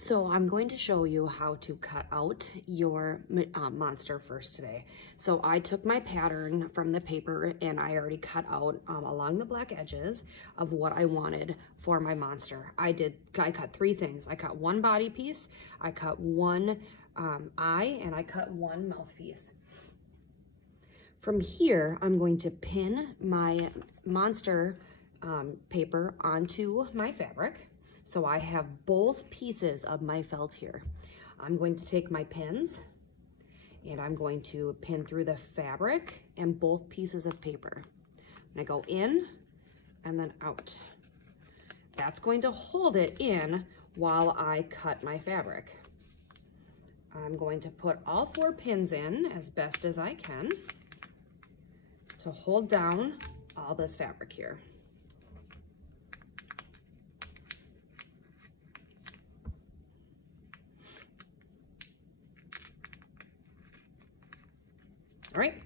So I'm going to show you how to cut out your monster first today. So I took my pattern from the paper and I already cut out along the black edges of what I wanted for my monster. I cut three things. I cut one body piece, I cut one eye, and I cut one mouthpiece. From here, I'm going to pin my monster paper onto my fabric. So I have both pieces of my felt here. I'm going to take my pins and I'm going to pin through the fabric and both pieces of paper. I'm gonna go in and then out. That's going to hold it in while I cut my fabric. I'm going to put all four pins in as best as I can to hold down all this fabric here. All right,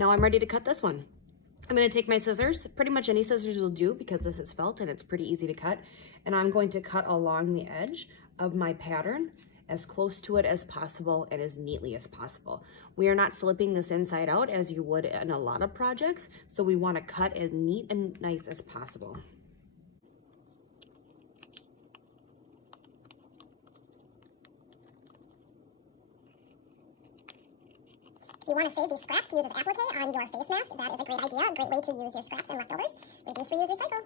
now I'm ready to cut this one. I'm gonna take my scissors, pretty much any scissors will do because this is felt and it's pretty easy to cut. And I'm going to cut along the edge of my pattern as close to it as possible and as neatly as possible. We are not flipping this inside out as you would in a lot of projects, so we wanna cut as neat and nice as possible. If you want to save these scraps to use as applique on your face mask, that is a great idea, a great way to use your scraps and leftovers. Reduce, reuse, recycle.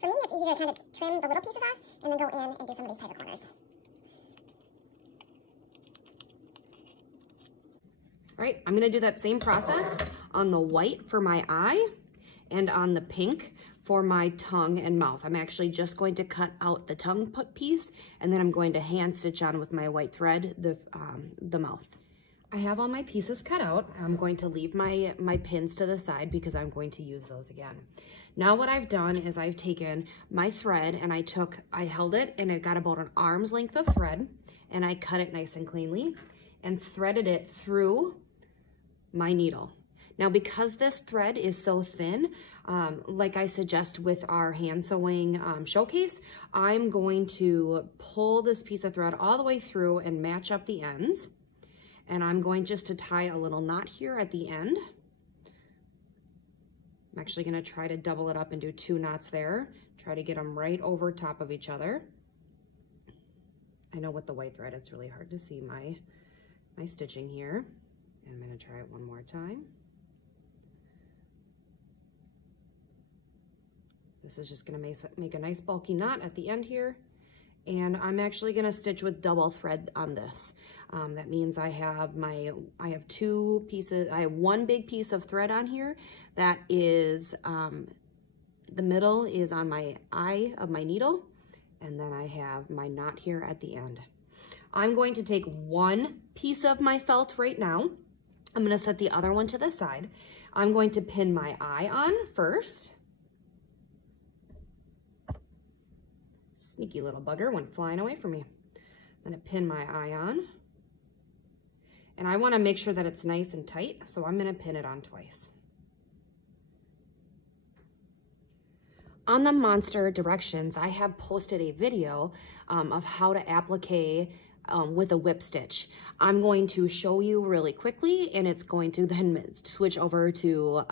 For me, it's easier to kind of trim the little pieces off and then go in and do some of these tighter corners. All right, I'm gonna do that same process on the white for my eye and on the pink for my tongue and mouth. I'm actually just going to cut out the tongue piece and then I'm going to hand stitch on with my white thread the mouth. I have all my pieces cut out. I'm going to leave my pins to the side because I'm going to use those again. Now what I've done is I've taken my thread and I held it and it got about an arm's length of thread and I cut it nice and cleanly and threaded it through my needle. Now, because this thread is so thin, like I suggest with our hand sewing showcase, I'm going to pull this piece of thread all the way through and match up the ends. And I'm going just to tie a little knot here at the end. I'm actually gonna try to double it up and do 2 knots there. Try to get them right over top of each other. I know with the white thread, it's really hard to see my stitching here. And I'm gonna try it one more time. This is just gonna make a nice bulky knot at the end here. And I'm actually gonna stitch with double thread on this. That means I have two pieces, I have one big piece of thread on here that is, the middle is on my eye of my needle. And then I have my knot here at the end. I'm going to take one piece of my felt right now. I'm gonna set the other one to the side. I'm going to pin my eye on first. Sneaky little bugger went flying away from me. I'm gonna pin my eye on. And I wanna make sure that it's nice and tight, so I'm gonna pin it on twice. On the monster directions, I have posted a video of how to applique with a whip stitch. I'm going to show you really quickly and it's going to then switch over to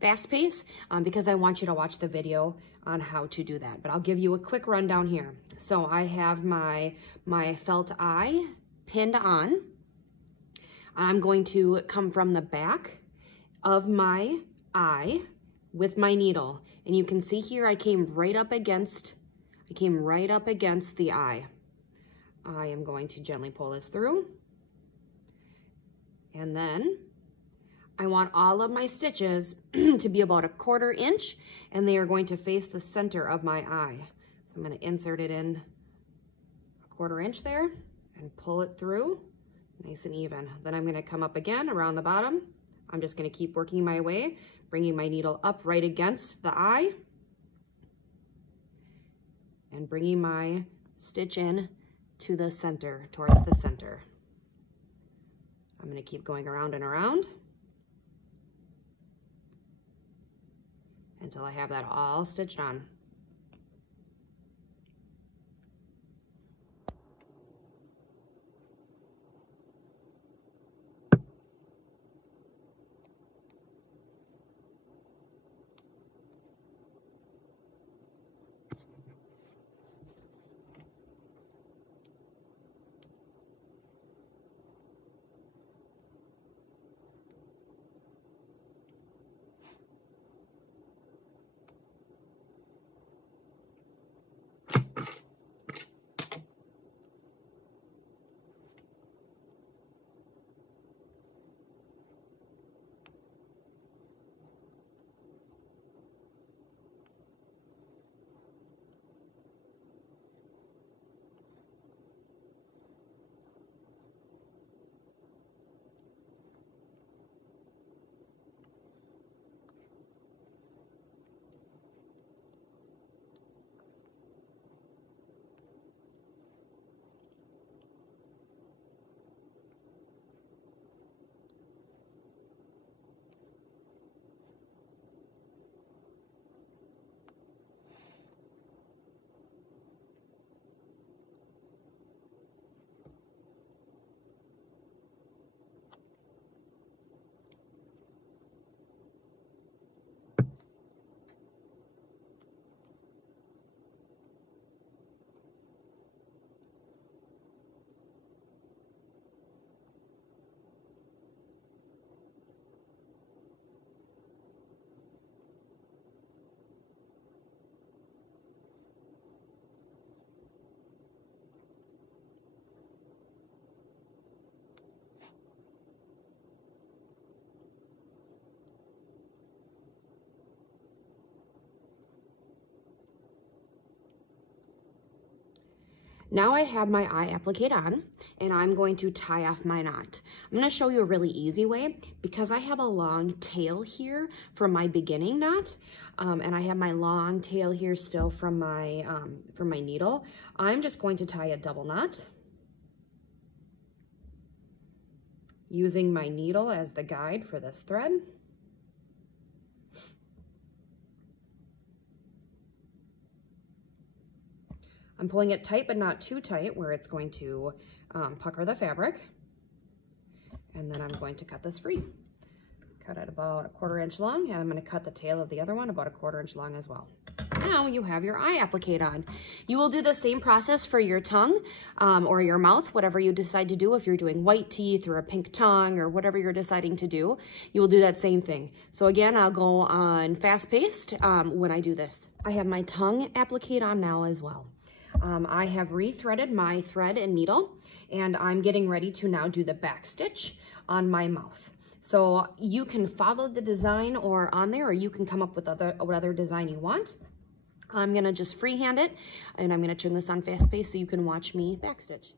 fast pace because I want you to watch the video on how to do that. But I'll give you a quick rundown here. So I have my felt eye pinned on. I'm going to come from the back of my eye with my needle. And you can see here I came right up against the eye. I am going to gently pull this through. And then I want all of my stitches to be about 1/4 inch and they are going to face the center of my eye. So I'm going to insert it in 1/4 inch there and pull it through nice and even. Then I'm going to come up again around the bottom. I'm just going to keep working my way, bringing my needle up right against the eye and bringing my stitch in to the center, towards the center. I'm going to keep going around and around. until I have that all stitched on. Now I have my eye applique on, and I'm going to tie off my knot. I'm going to show you a really easy way because I have a long tail here from my beginning knot, and I have my long tail here still from my needle. I'm just going to tie a double knot using my needle as the guide for this thread. I'm pulling it tight, but not too tight where it's going to pucker the fabric. And then I'm going to cut this free. Cut it about a 1/4 inch long, and I'm going to cut the tail of the other one about a 1/4 inch long as well. Now you have your eye applique on. You will do the same process for your tongue or your mouth, whatever you decide to do. If you're doing white teeth or a pink tongue or whatever you're deciding to do, you will do that same thing. So again, I'll go on fast paced when I do this. I have my tongue applique on now as well. I have rethreaded my thread and needle, and I'm getting ready to now do the back stitch on my mouth. So you can follow the design or on there, or you can come up with whatever design you want. I'm gonna just freehand it, and I'm gonna turn this on fast pace so you can watch me back stitch.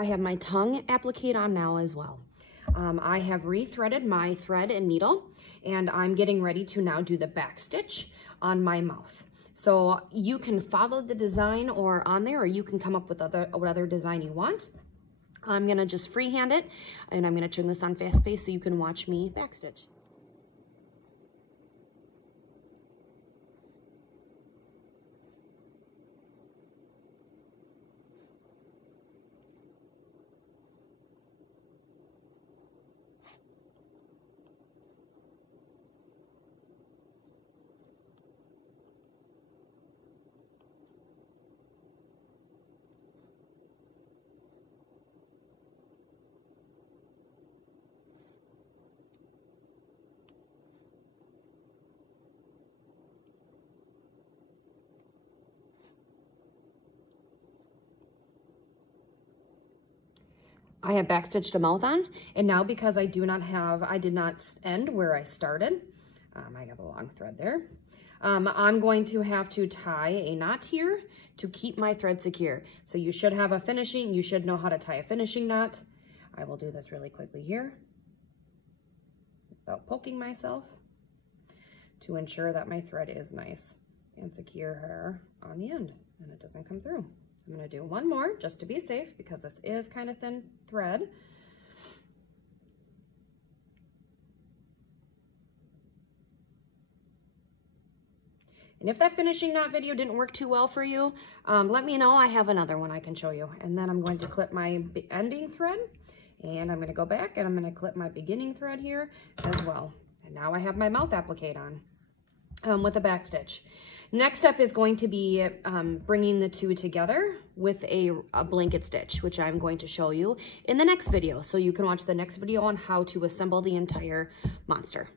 I have my tongue applique on now as well. I have rethreaded my thread and needle, and I'm getting ready to now do the back stitch on my mouth. So you can follow the design or on there, or you can come up with whatever design you want. I'm gonna just freehand it, and I'm gonna turn this on fast pace so you can watch me backstitch. I have backstitched a mouth on, and now because I did not end where I started, I have a long thread there, I'm going to have to tie a knot here to keep my thread secure. So you should have you should know how to tie a finishing knot. I will do this really quickly here without poking myself to ensure that my thread is nice and secure here on the end and it doesn't come through. I'm going to do one more just to be safe because this is kind of thin thread. And if that finishing knot video didn't work too well for you, let me know. I have another one I can show you. And then I'm going to clip my ending thread, and I'm going to go back and I'm going to clip my beginning thread here as well. And now I have my mouth applique on with a back stitch. Next up is going to be bringing the two together with a blanket stitch, which I'm going to show you in the next video. So you can watch the next video on how to assemble the entire monster.